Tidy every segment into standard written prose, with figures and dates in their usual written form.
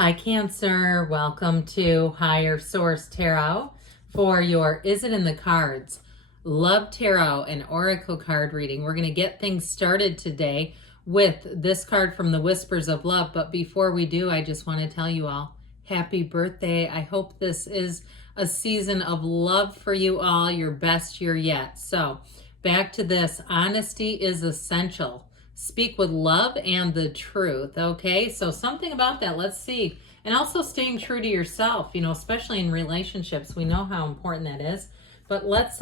Hi, Cancer. Welcome to Higher Source Tarot for your Is It in the Cards? Love Tarot and Oracle card reading. We're going to get things started today with this card from the Whispers of Love. But before we do, I just want to tell you all, happy birthday. I hope this is a season of love for you all, your best year yet. So back to this. Honesty is essential. Speak with love and the truth. Okay, so something about that. Let's see. And also staying true to yourself, especially in relationships. We know how important that is. But let's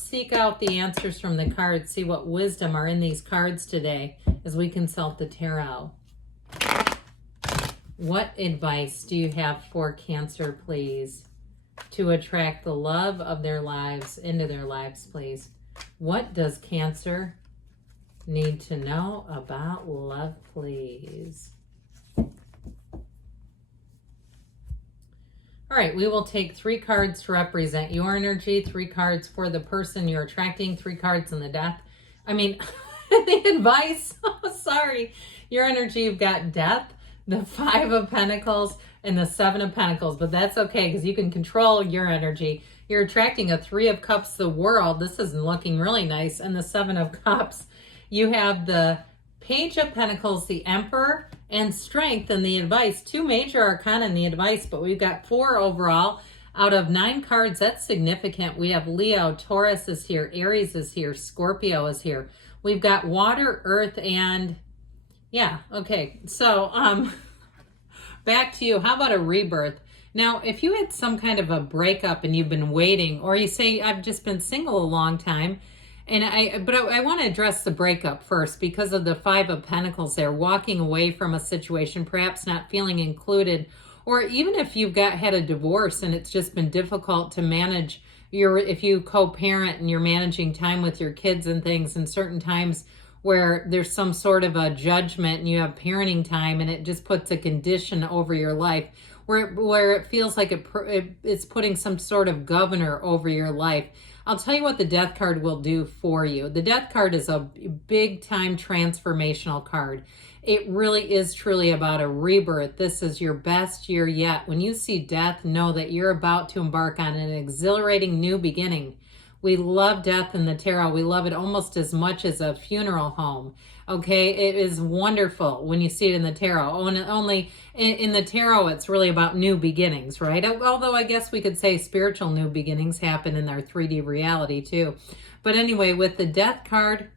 seek out the answers from the cards, see what wisdom are in these cards today as we consult the tarot. What advice do you have for Cancer, please, to attract the love of their lives into their lives, please? What does Cancer need to know about love, please? All right, we will take 3 cards to represent your energy, 3 cards for the person you're attracting, 3 cards in the death. The advice. Sorry. Your energy, you've got death, the 5 of Pentacles, and the 7 of Pentacles. But that's okay because you can control your energy. You're attracting a 3 of Cups, the World. This is looking really nice. And the 7 of Cups. You have the Page of Pentacles, the Emperor, and Strength, and the advice. 2 major arcana in the advice, but we've got 4 overall. Out of 9 cards, that's significant. We have Leo, Taurus is here, Aries is here, Scorpio is here. We've got water, earth, and yeah, okay. So back to you. How about a rebirth? Now, if you had some kind of a breakup and you've been waiting, or you say, I've just been single a long time, but I want to address the breakup first because of the 5 of Pentacles there, walking away from a situation, perhaps not feeling included, or even if you've had a divorce and it's just been difficult to manage if you co-parent and you're managing time with your kids and things, and certain times where there's some sort of a judgment and you have parenting time and it just puts a condition over your life where it feels like it's putting some sort of governor over your life. I'll tell you what the Death card will do for you. The Death card is a big time transformational card. It really is truly about a rebirth. This is your best year yet. When you see death, know that you're about to embark on an exhilarating new beginning. We love death in the tarot. We love it almost as much as a funeral home. Okay, it is wonderful when you see it in the tarot. Only in the tarot, it's really about new beginnings, right? Although I guess we could say spiritual new beginnings happen in our 3D reality too. But anyway, with the Death card,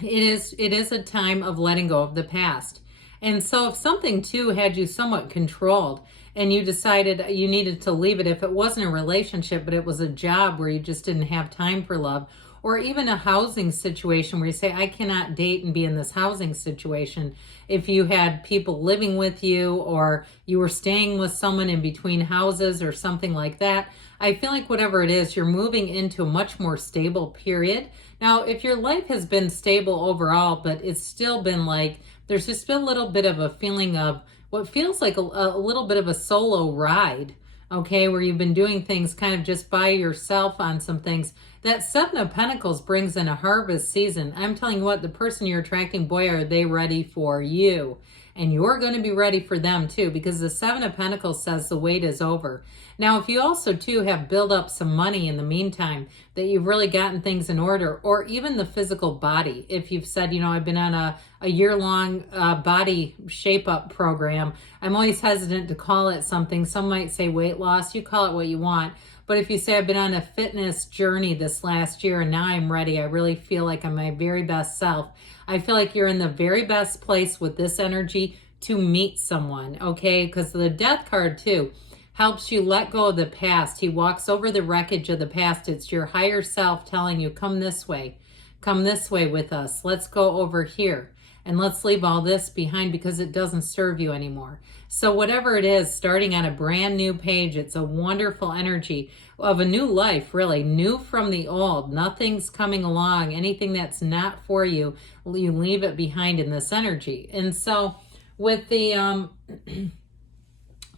it is a time of letting go of the past. And so if something too had you somewhat controlled and you decided you needed to leave it, if it wasn't a relationship, but it was a job where you just didn't have time for love, or even a housing situation where you say, I cannot date and be in this housing situation. If you had people living with you or you were staying with someone in between houses or something like that, I feel like whatever it is, you're moving into a much more stable period. Now, if your life has been stable overall, but it's still been like, there's just been a little bit of a feeling of what feels like a little bit of a solo ride, okay, where you've been doing things kind of just by yourself on some things. That 7 of Pentacles brings in a harvest season. I'm telling you what, the person you're attracting, boy, are they ready for you. And you're going to be ready for them too, because the 7 of Pentacles says the wait is over. Now, if you also too have built up some money in the meantime, that you've really gotten things in order, or even the physical body, if you've said, I've been on a year-long body shape-up program, I'm always hesitant to call it something. Some might say weight loss. You call it what you want. But if you say, I've been on a fitness journey this last year and now I'm ready, I really feel like I'm my very best self. I feel like you're in the very best place with this energy to meet someone, okay? Because the Death card too helps you let go of the past. He walks over the wreckage of the past. It's your higher self telling you, come this way with us. Let's go over here. And let's leave all this behind because it doesn't serve you anymore. So whatever it is, starting on a brand new page, it's a wonderful energy of a new life, really. New from the old. Nothing's coming along. Anything that's not for you, you leave it behind in this energy. And so with the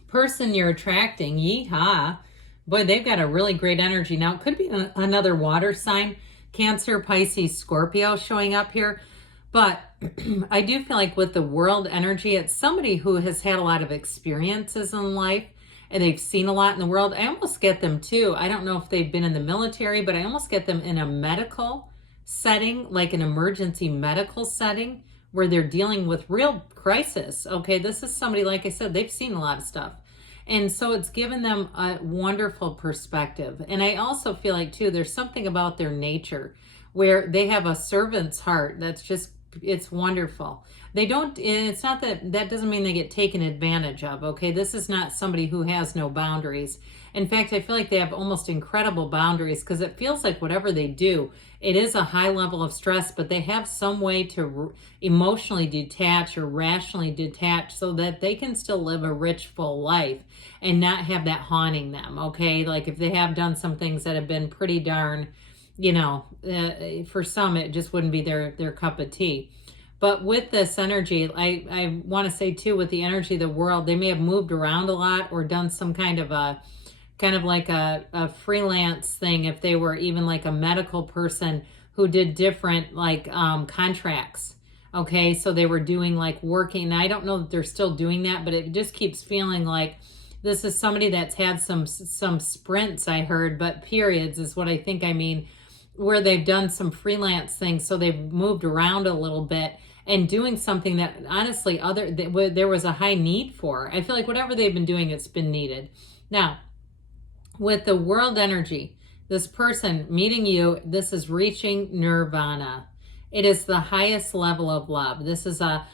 person you're attracting, yeehaw, boy, they've got a really great energy. Now, it could be another water sign, Cancer, Pisces, Scorpio showing up here. But I do feel like with the world energy, it's somebody who has had a lot of experiences in life and they've seen a lot in the world. I almost get them too. I don't know if they've been in the military, but I almost get them in a medical setting, like an emergency medical setting where they're dealing with real crisis. Okay, this is somebody, like I said, they've seen a lot of stuff. And so it's given them a wonderful perspective. And I also feel like, too, there's something about their nature where they have a servant's heart that's just, it's wonderful. They don't, and it's not that doesn't mean they get taken advantage of, okay? This is not somebody who has no boundaries. In fact, I feel like they have almost incredible boundaries because it feels like whatever they do, it is a high level of stress, but they have some way to emotionally detach or rationally detach so that they can still live a rich, full life and not have that haunting them, okay? Like if they have done some things that have been pretty darn, for some, it just wouldn't be their cup of tea. But with this energy, I want to say too, with the energy of the world, they may have moved around a lot or done some kind of like a freelance thing. If they were even like a medical person who did different like contracts. Okay, so they were doing like working. Now, I don't know that they're still doing that, but it just keeps feeling like this is somebody that's had some sprints, I heard, but periods is what I think I mean, where they've done some freelance things. So they've moved around a little bit and doing something that honestly there was a high need for. I feel like whatever they've been doing, it's been needed. Now, with the world energy, this person meeting you, this is reaching nirvana. It is the highest level of love. This is a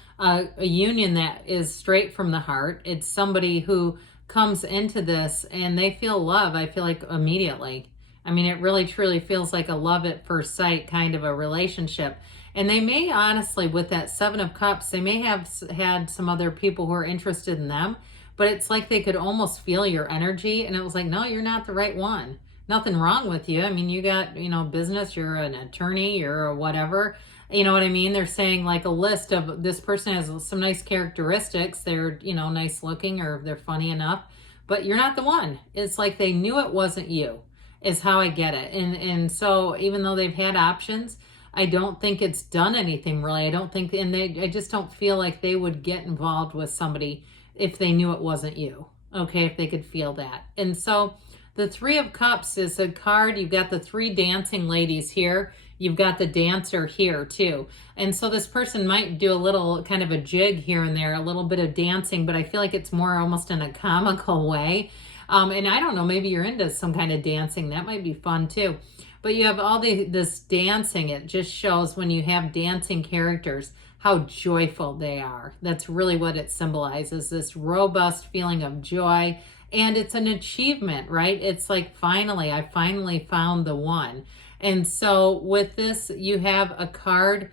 union that is straight from the heart. It's somebody who comes into this and they feel love, I feel like immediately. I mean, it really truly feels like a love at first sight kind of a relationship. And they may honestly, with that Seven of Cups, they may have had some other people who are interested in them, but it's like they could almost feel your energy. And it was like, no, you're not the right one. Nothing wrong with you. I mean, you got, business, you're an attorney, you're a whatever. You know what I mean? They're saying like a list of this person has some nice characteristics. They're, nice looking or they're funny enough, but you're not the one. It's like they knew it wasn't you, is how I get it. And so even though they've had options, I don't think it's done anything really. I don't think, I just don't feel like they would get involved with somebody if they knew it wasn't you. Okay, if they could feel that. And so the Three of Cups is a card. You've got the three dancing ladies here. You've got the dancer here too. And so this person might do a little kind of a jig here and there, a little bit of dancing, but I feel like it's more almost in a comical way. And I don't know, maybe you're into some kind of dancing. That might be fun too. But you have all this dancing. It just shows when you have dancing characters how joyful they are. That's really what it symbolizes, this robust feeling of joy. And it's an achievement, right? It's like, I finally found the one. And so with this, you have a card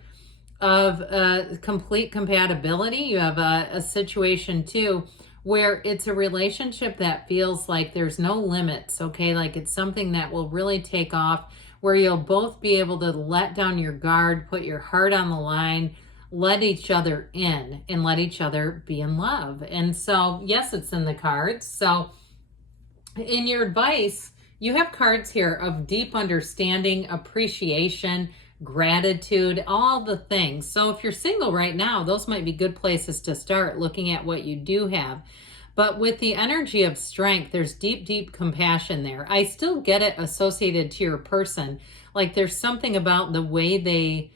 of complete compatibility. You have a situation too where it's a relationship that feels like there's no limits, okay? Like it's something that will really take off, where you'll both be able to let down your guard, put your heart on the line, let each other in and let each other be in love. And so, yes, it's in the cards. So in your advice, you have cards here of deep understanding, appreciation, gratitude, all the things. So if you're single right now, those might be good places to start looking at what you do have. But with the energy of strength, there's deep, deep compassion there. I still get it associated to your person. Like there's something about the way they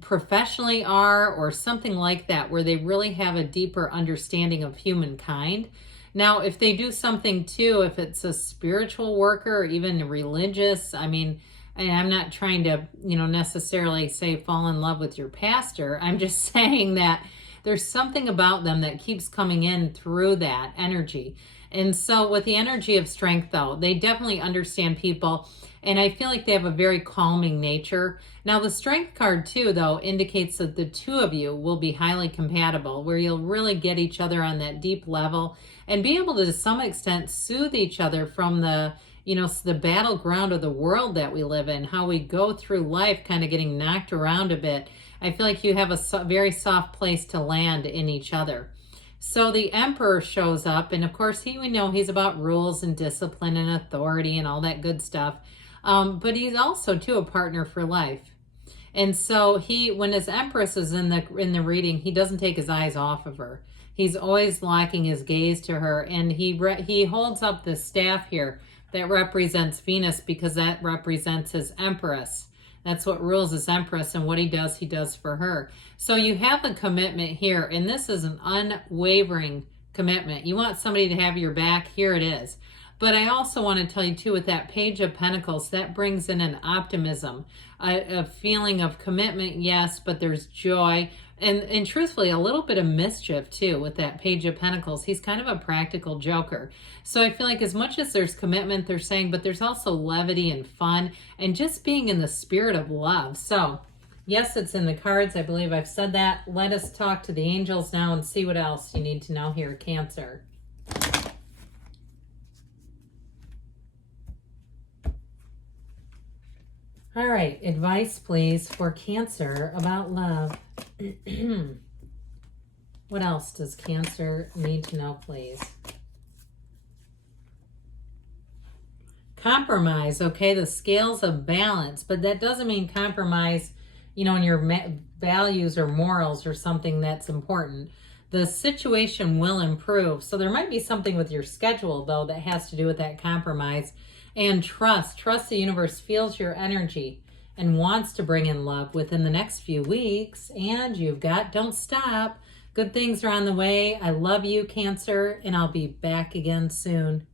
professionally are or something like that, where they really have a deeper understanding of humankind. Now, if they do something too, if it's a spiritual worker or even religious, I mean, and I'm not trying to, necessarily say fall in love with your pastor. I'm just saying that there's something about them that keeps coming in through that energy. And so with the energy of strength, though, they definitely understand people. And I feel like they have a very calming nature. Now, the strength card, too, though, indicates that the two of you will be highly compatible, where you'll really get each other on that deep level and be able to some extent soothe each other from the battleground of the world that we live in, how we go through life kind of getting knocked around a bit. I feel like you have a very soft place to land in each other. So the Emperor shows up, and of course we know he's about rules and discipline and authority and all that good stuff. But he's also too a partner for life. And so when his Empress is in the reading, he doesn't take his eyes off of her. He's always locking his gaze to her, and he holds up the staff here that represents Venus, because that represents his Empress. That's what rules his Empress, and what he does for her. So you have a commitment here, and this is an unwavering commitment. You want somebody to have your back, here it is. But I also want to tell you too, with that Page of Pentacles, that brings in an optimism, a feeling of commitment, yes, but there's joy, and truthfully, a little bit of mischief too with that Page of Pentacles. He's kind of a practical joker. So I feel like as much as there's commitment, they're saying, but there's also levity and fun and just being in the spirit of love. So yes, it's in the cards. I believe I've said that. Let us talk to the angels now and see what else you need to know here, Cancer. All right, advice, please, for Cancer about love. What else does Cancer need to know, please? Compromise, okay, the scales of balance, but that doesn't mean compromise, in your values or morals or something that's important. The situation will improve. So there might be something with your schedule, though, that has to do with that compromise. And trust the universe feels your energy and wants to bring in love within the next few weeks. And don't stop. Good things are on the way. I love you, Cancer, and I'll be back again soon.